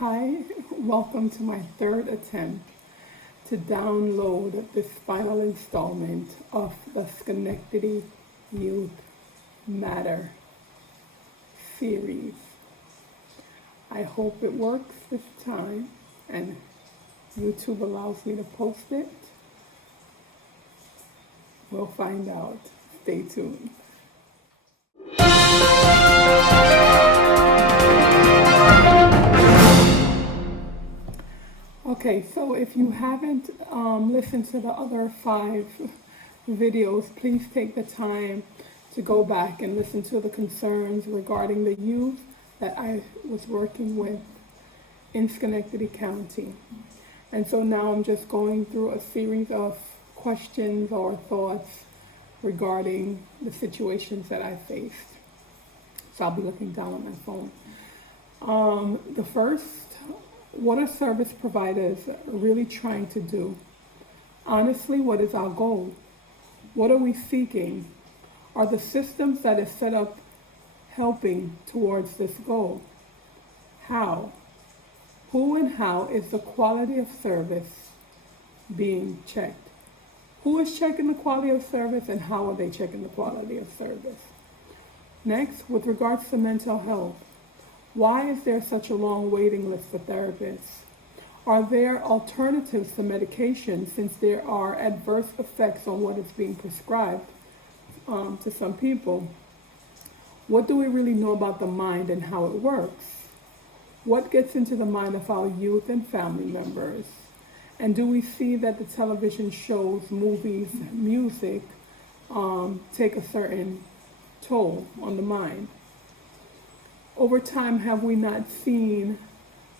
Hi, welcome to my third attempt to download this final installment of the Schenectady Youth Matter series. I hope it works this time and YouTube allows me to post it. We'll find out. Stay tuned. Okay, so if you haven't listened to the other 5 videos, please take the time to go back and listen to the concerns regarding the youth that I was working with in Schenectady County. And so now I'm just going through a series of questions or thoughts regarding the situations that I faced. So I'll be looking down at my phone. The first, what are service providers really trying to do? Honestly, what is our goal? What are we seeking? Are the systems that is set up helping towards this goal? How? Who and how is the quality of service being checked? Who is checking the quality of service and how are they checking the quality of service? Next, with regards to mental health, why is there such a long waiting list for therapists? Are there alternatives to medication since there are adverse effects on what is being prescribed to some people? What do we really know about the mind and how it works? What gets into the mind of our youth and family members? And do we see that the television shows, movies, music take a certain toll on the mind? Over time, have we not seen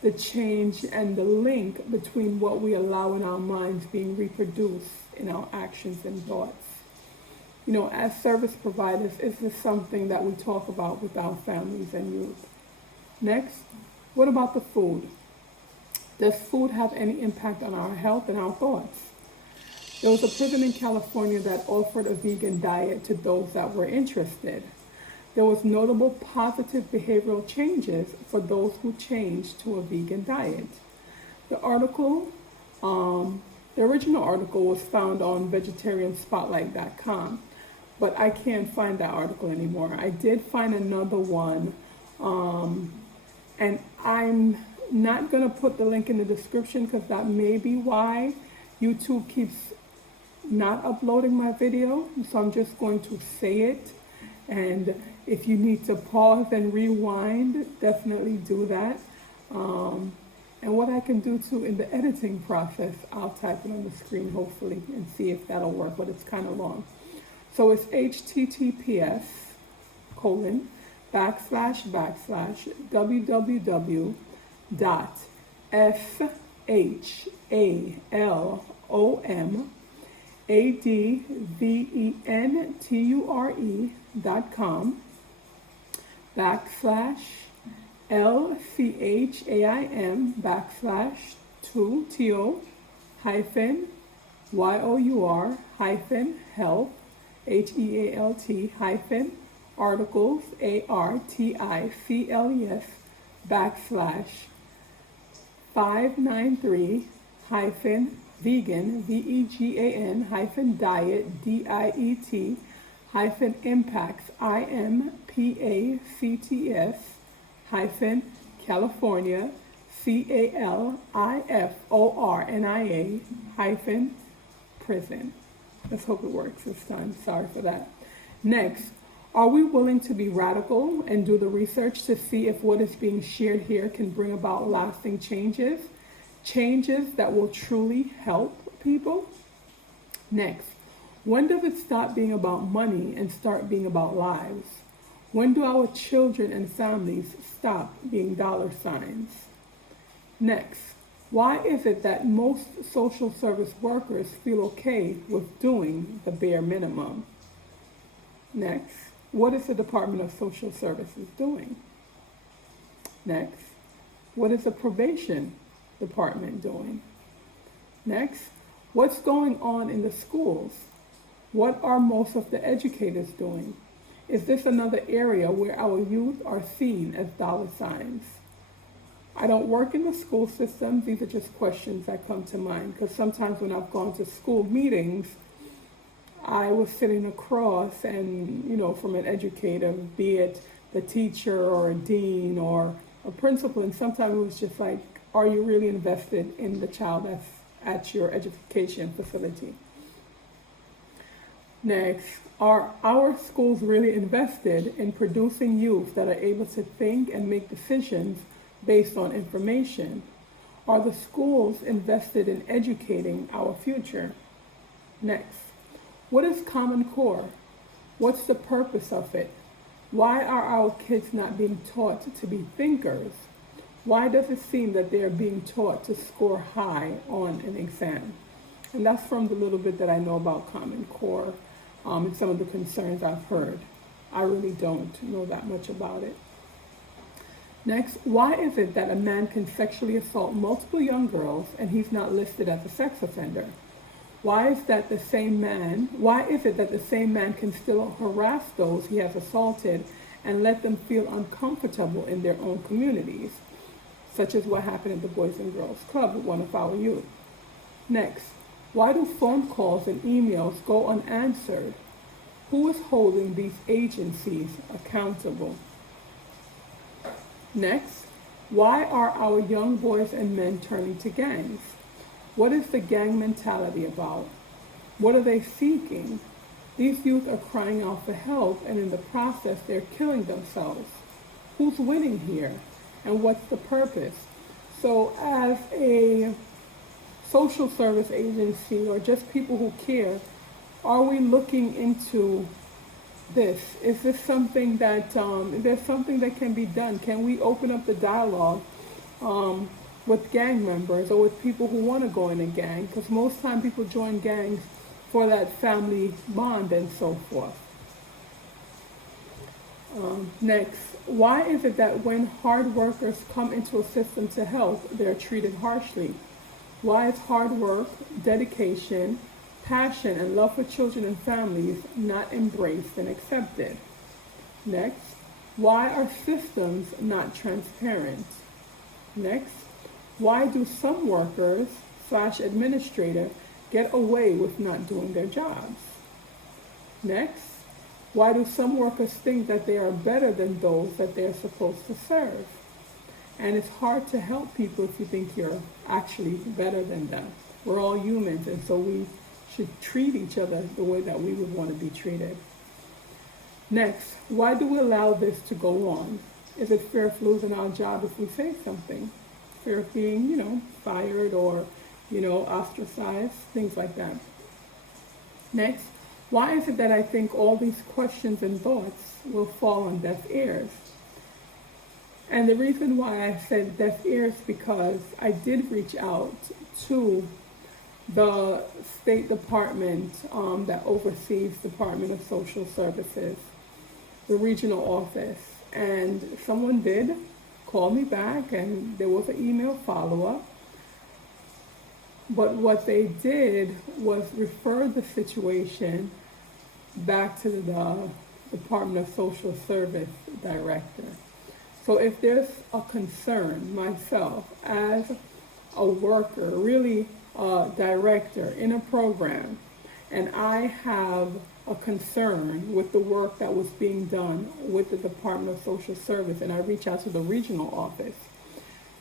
the change and the link between what we allow in our minds being reproduced in our actions and thoughts? You know, as service providers, is this something that we talk about with our families and youth? Next, what about the food? Does food have any impact on our health and our thoughts? There was a prison in California that offered a vegan diet to those that were interested. There was notable positive behavioral changes for those who changed to a vegan diet. The original article was found on vegetarianspotlight.com, but I can't find that article anymore. I did find another one, and I'm not going to put the link in the description because that may be why YouTube keeps not uploading my video. So I'm just going to say it. And if you need to pause and rewind, definitely do that. And what I can do too in the editing process, I'll type it on the screen hopefully and see if that'll work, but it's kind of long. So it's https://www.LCHAIM/2TO-YOUR-health HEALT-articles ARTICLES/593-vegan VEGAN-diet IMPACTS-California CALIFORNIA-prison. Let's hope it works this time. Sorry for that. Next, are we willing to be radical and do the research to see if what is being shared here can bring about lasting changes that will truly help people? Next, when does it stop being about money and start being about lives? When do our children and families stop being dollar signs? Next, why is it that most social service workers feel okay with doing the bare minimum? Next, what is the Department of Social Services doing? Next, what is the probation department doing? Next, what's going on in the schools? What are most of the educators doing? Is this another area where our youth are seen as dollar signs? I don't work in the school system. These are just questions that come to mind, because sometimes when I've gone to school meetings, I was sitting across and, from an educator, be it the teacher or a dean or a principal, and sometimes it was just like, are you really invested in the child that's at your education facility? Next, are our schools really invested in producing youth that are able to think and make decisions based on information? Are the schools invested in educating our future? Next, what is Common Core? What's the purpose of it? Why are our kids not being taught to be thinkers? Why does it seem that they are being taught to score high on an exam? And that's from the little bit that I know about Common Core and some of the concerns I've heard. I really don't know that much about it. Next, why is it that a man can sexually assault multiple young girls and he's not listed as a sex offender? Why is it that the same man can still harass those he has assaulted and let them feel uncomfortable in their own communities, such as what happened at the Boys and Girls Club with one of our youth? Next, why do phone calls and emails go unanswered? Who is holding these agencies accountable? Next, why are our young boys and men turning to gangs? What is the gang mentality about? What are they seeking? These youth are crying out for help, and in the process, they're killing themselves. Who's winning here? And what's the purpose? So as a social service agency or just people who care, are we looking into this? Is this something that, is there something that can be done? Can we open up the dialogue with gang members or with people who want to go in a gang? Because most time people join gangs for that family bond and so forth. Next, why is it that when hard workers come into a system to help, they're treated harshly? Why is hard work, dedication, passion, and love for children and families not embraced and accepted? Next, why are systems not transparent? Next, why do some workers / administrators get away with not doing their jobs? Next, why do some workers think that they are better than those that they're supposed to serve? And it's hard to help people if you think you're actually better than them. We're all humans, and so we should treat each other the way that we would want to be treated. Next, why do we allow this to go on? Is it fear of losing our job if we say something? Fear of being, fired or, ostracized, things like that. Next, why is it that I think all these questions and thoughts will fall on deaf ears? And the reason why I said deaf ears because I did reach out to the State Department that oversees Department of Social Services, the regional office, and someone did call me back and there was an email follow-up. But what they did was refer the situation back to the Department of Social Service director. So if there's a concern, myself, as a worker, really a director in a program, and I have a concern with the work that was being done with the Department of Social Service, and I reach out to the regional office,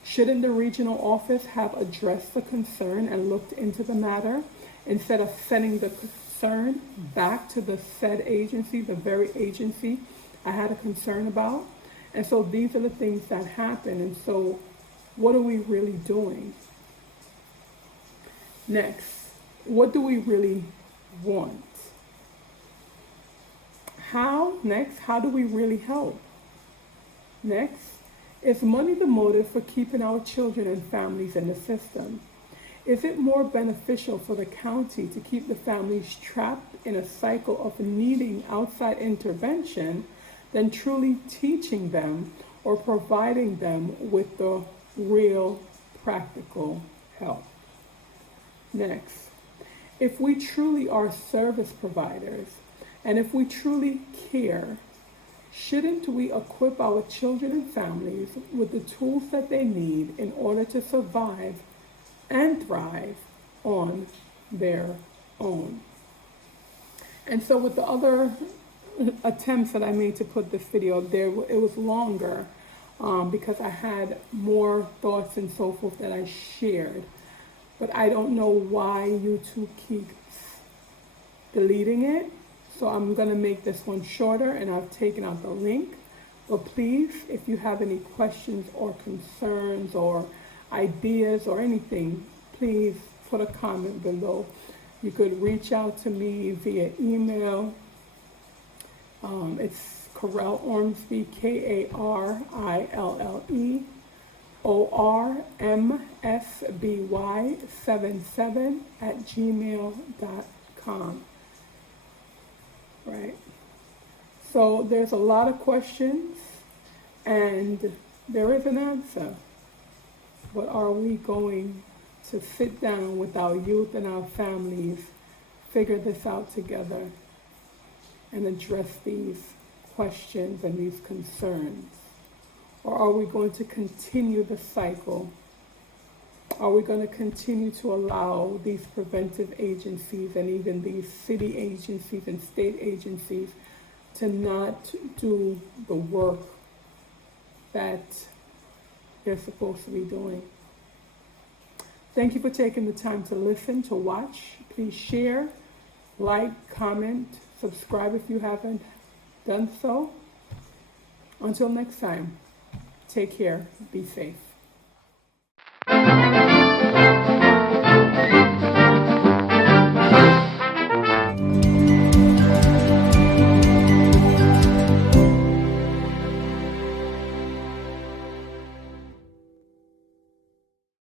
shouldn't the regional office have addressed the concern and looked into the matter instead of sending the concern back to the said agency, the very agency I had a concern about? And so these are the things that happen. And so what are we really doing? Next, what do we really want? How do we really help? Next, is money the motive for keeping our children and families in the system? Is it more beneficial for the county to keep the families trapped in a cycle of needing outside intervention than truly teaching them or providing them with the real practical help? Next, if we truly are service providers and if we truly care, Shouldn't we equip our children and families with the tools that they need in order to survive and thrive on their own? And so with the other attempts that I made to put this video up there, it was longer because I had more thoughts and so forth that I shared. But I don't know why YouTube keeps deleting it. So I'm going to make this one shorter, and I've taken out the link. But please, if you have any questions or concerns or ideas or anything, please put a comment below. You could reach out to me via email. It's Carell Ormsby, KarellOrmsby77@gmail.com. Right. So there's a lot of questions and there is an answer. But are we going to sit down with our youth and our families, figure this out together, and address these questions and these concerns? Or are we going to continue the cycle? Are we going to continue to allow these preventive agencies and even these city agencies and state agencies to not do the work that they're supposed to be doing? Thank you for taking the time to listen, to watch. Please share, like, comment, subscribe if you haven't done so. Until next time, take care, be safe.